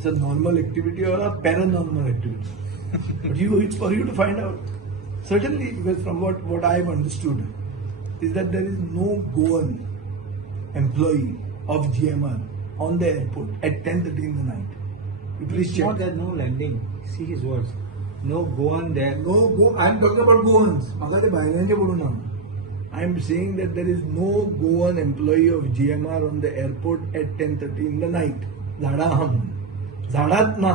it's a normal activity or a paranormal activity. But it's for you to find out. Certainly, because from what I've understood is that there is no Goan employee of GMR on the airport at 10:30 in the night. You please check. Not that no landing. See his words. No Goan there. No go. I'm talking about Goans. I'm saying that there is no Goan employee of GMR on the airport at 10:30 in the night. झाडात ना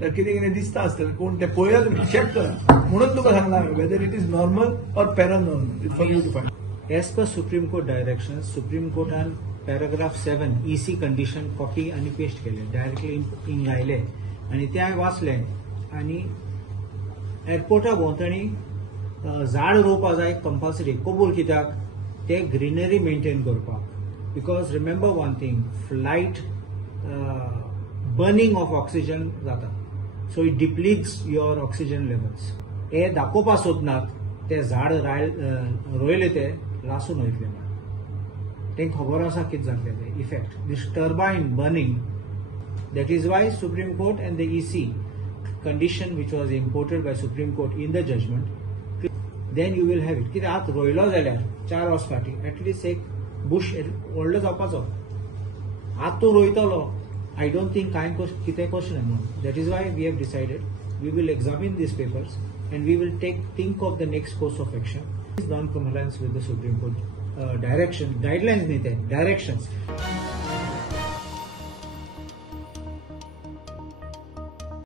तर कितें कितें दिसता आसतलें कोण ते पळया तुमी चेक करा म्हणून तुका सांगला whether it is normal or paranormal for you to find. As per Supreme Court directions, Supreme Court and paragraph 7 EC condition copy आणि paste केले डायरेक्टली इंगायले आणि ते हांवें वाचले आणि एअरपोर्टा भोंवतणी झाड रोवपा जाय कंपल्सरी कबूल कित्याक ते ग्रीनरी मेंटेन करपाक because remember one thing flight burning of oxygen जाता so it depletes your oxygen levels हे दाखोवपा सोदनात ते झाड रोयले ते लासून वयतले तांकां खबर आसा कितें जातलें ते effect this turbine burning that is why Supreme Court and the EC condition which was imported by Supreme Court in the judgment then you will have it कित्याक आतां रोयलो जाल्यार 4 वर्स फाटीं एटलीस्ट एक बुश व्हडलो जावपाचो आतां तूं रोयतलो I don't think कांय कितें करचें ना that is why we have decided we will examine these papers and we will think of the next course of action non-compliance with the Supreme Court guidelines न्ही ते directions.